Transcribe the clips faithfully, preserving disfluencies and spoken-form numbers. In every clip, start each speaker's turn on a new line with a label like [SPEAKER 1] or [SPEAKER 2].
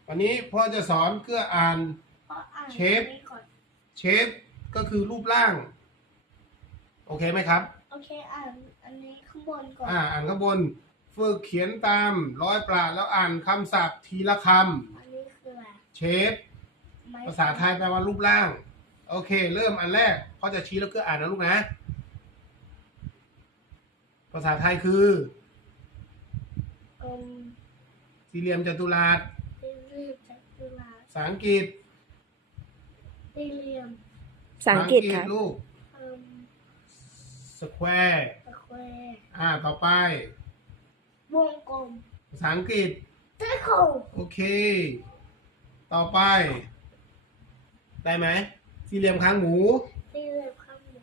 [SPEAKER 1] วันนี้พ่อจะสอนเพื่ออ่าน
[SPEAKER 2] พ่ออ่าน
[SPEAKER 1] เชฟ
[SPEAKER 2] อันนี้ก่อน
[SPEAKER 1] เชฟก็คือรูปร่าง โอเคไหมครับ
[SPEAKER 2] โอเคอ่านอันนี้ข้างบนก่อน
[SPEAKER 1] อ่าอ่านข้างบนฝึกเขียนตามร้อยปราดแล้วอ่านคำศัพท์ทีละค
[SPEAKER 2] อันนี้คืออะไร
[SPEAKER 1] ำเชฟ
[SPEAKER 2] ไม้
[SPEAKER 1] ภาษาไทยแปลว่ารูปร่าง โอเค เริ่มอันแรกพ่อจะชี้แล้วก็อ่านนะลูกนะ ภาษาไทยคือ
[SPEAKER 2] เอิ่ม
[SPEAKER 1] สี่เหลี่ยมจัตุรัส
[SPEAKER 2] สี่เหลี่ยมจัตุรัส
[SPEAKER 1] ภาษาอังกฤษ
[SPEAKER 2] สี่เหลี่ยม
[SPEAKER 3] ภาษาอังกฤษครับ
[SPEAKER 1] ลูก
[SPEAKER 2] เอิ่ม
[SPEAKER 1] square
[SPEAKER 2] สแควร์
[SPEAKER 1] อ่าต่อไป
[SPEAKER 2] วงกลม
[SPEAKER 1] ภาษาอังกฤษ
[SPEAKER 2] circle
[SPEAKER 1] โอเค ต่อไป ได้ไหมสี่เหลี่ยมคางหมู
[SPEAKER 2] สี่เหลี่ยมข้างหมู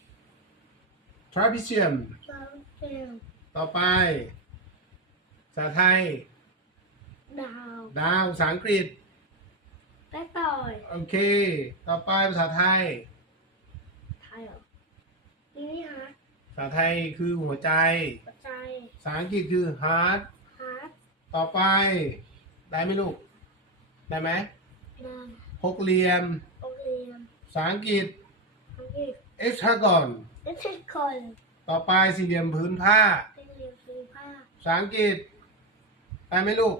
[SPEAKER 1] trapezium
[SPEAKER 2] สามเหลี่ยม
[SPEAKER 1] ต่อไป ภาษาไทย
[SPEAKER 2] ดาว
[SPEAKER 1] ดาว ภาษาอังกฤษ
[SPEAKER 2] กระต่าย
[SPEAKER 1] โอเค ต่อไปภาษาไทย
[SPEAKER 2] ไทยเหรอนี่ฮะ
[SPEAKER 1] ภาษาไทยคือหัวใจ
[SPEAKER 2] หัวใจ
[SPEAKER 1] ภาษาอังกฤษคือ heart
[SPEAKER 2] ฮาร์ด
[SPEAKER 1] ต่อไป ได้ไหมลูก ได้ไหม
[SPEAKER 2] ดาว
[SPEAKER 1] หกเหลี่ยม
[SPEAKER 2] โรงเรียน
[SPEAKER 1] ภาษาอังกฤษ
[SPEAKER 2] อังกฤษ
[SPEAKER 1] hexagon
[SPEAKER 2] และเทคคอน
[SPEAKER 1] ต่อไปสี่เหลี่ยมผืนผ้า
[SPEAKER 2] สี่เหลี่ยมสีผ้า
[SPEAKER 1] ภาษาอังกฤษ ได้ไหมลูก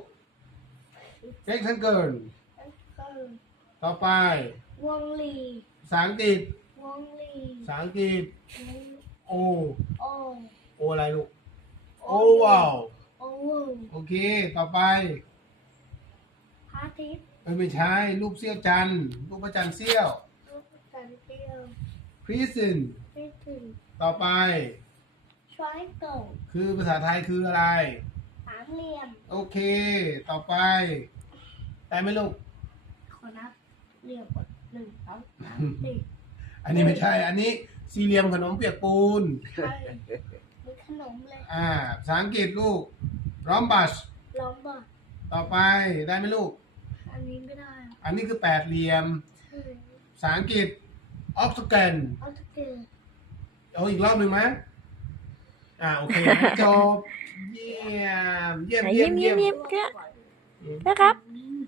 [SPEAKER 1] rectangle
[SPEAKER 2] แล้วก็
[SPEAKER 1] ต่อไป
[SPEAKER 2] วงลี
[SPEAKER 1] ภาษาอังกฤษ
[SPEAKER 2] วงลี
[SPEAKER 1] ภาษาอังกฤษ
[SPEAKER 2] วง
[SPEAKER 1] O
[SPEAKER 2] โอ
[SPEAKER 1] O อะไรลูก oval
[SPEAKER 2] โอวง
[SPEAKER 1] โอเค ต่อไป
[SPEAKER 2] พระอาทิตย์
[SPEAKER 1] เออไม่ใช่ รูปเสี้ยวจันทร์รูปพระจันทร์เสี้ยว
[SPEAKER 2] รูปสันเตียว
[SPEAKER 1] prism
[SPEAKER 2] ไม่ถึง
[SPEAKER 1] ต่อไป
[SPEAKER 2] ทริเกิล
[SPEAKER 1] คือภาษาไทยคืออะไร
[SPEAKER 2] สามเหลี่ยม
[SPEAKER 1] โอเค ต่อไป ได้ไหมลูก
[SPEAKER 2] ขอนับเหลี่ยมก่อนหนึ่งสองสามสี่
[SPEAKER 1] อันนี้ไม่ใช่ อันนี้สี่เหลี่ยมขนมเปียกปูน
[SPEAKER 2] ใช่มีขนมเลย
[SPEAKER 1] อ่า ภาษาอังกฤษลูก rhombus
[SPEAKER 2] ล้อมบอด
[SPEAKER 1] ต่อไป ได้ไหมลูก
[SPEAKER 2] อันนี้ไม่ได้
[SPEAKER 1] อันนี้คือแปดเหลี่ยม
[SPEAKER 2] ใช่
[SPEAKER 1] ภาษาอังกฤษ octagon
[SPEAKER 2] เอาตะเกียบ
[SPEAKER 1] เอาอีกรอบหนึ่งไหมอ่า โอเคจบ เยี่ยม เยี่ยม
[SPEAKER 3] ไหน
[SPEAKER 1] เยี่
[SPEAKER 3] เยี่
[SPEAKER 1] ย
[SPEAKER 3] ย
[SPEAKER 1] ม
[SPEAKER 3] ม
[SPEAKER 1] เยี่
[SPEAKER 3] เยี่
[SPEAKER 1] ย
[SPEAKER 3] ย
[SPEAKER 1] ม
[SPEAKER 3] มเยี่ยมก็นะครับ
[SPEAKER 2] อืม